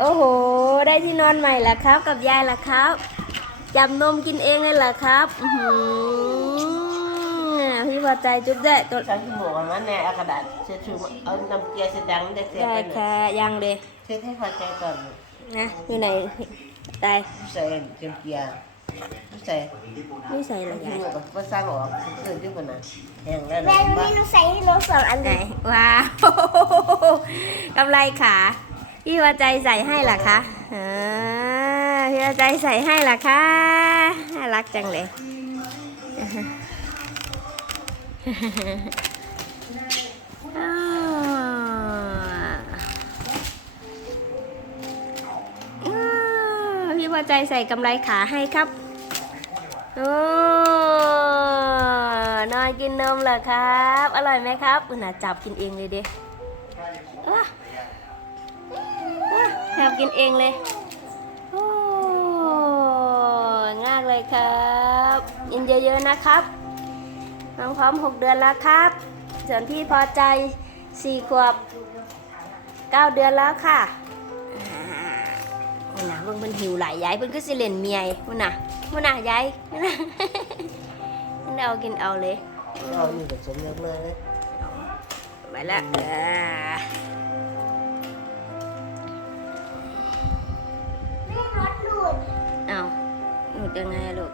โอ้โห ได้ที่นอนใหม่แล้วครับ กับยายล่ะครับ จับนมกินเองเลยเหรอครับอื้อหือพี่พอใจจุ๊บได้ตัวฉันหมวกมันแน่เอากระดาษเช็ดชูเอาน้ำเกลือเช็ดดังได้เสียได้ไปเลยแค่ยังเลยเช็ดให้พอใจก่อนนะอยู่ไหนได้ใส่เกลือเกลือใส่ไม่ใส่เหรอที่ยายหมวกก็สร้างออกเกินที่คนน่ะแห้งแล้วแม่นะรู้ไหมหนูใส่ให้รถสองอันไหนเลยว้าวกำไรขา พี่พอใจใส่ให้เหรอคะอ่าพี่พอใจใส่ให้เหรอคะน่ารักจังเลยอ้าวอ้าพี่พอใจใส่กำไรขาให้ครับ โอ้นอนกินนมเหรอครับ อร่อยไหมครับ อุยน่าจับกินเองเลยดิอะอะจับ กินเองเลยโอ้ง่ายเลยครับกินเยอะๆนะครับน้องพร้อม 6 เดือนแล้วครับ ส่วนพี่พอใจ 4 ขวบ 9 เดือนแล้วค่ะอ่ามันน่ะเบิ่งมันหิวหลายยายเพิ่นก็สิเล่นเมียมันน่ะมันน่ะยายมันน่ะมันเอากินเอาเลยเอานี่ก็สมยกเลยไปละ ยังไงลูก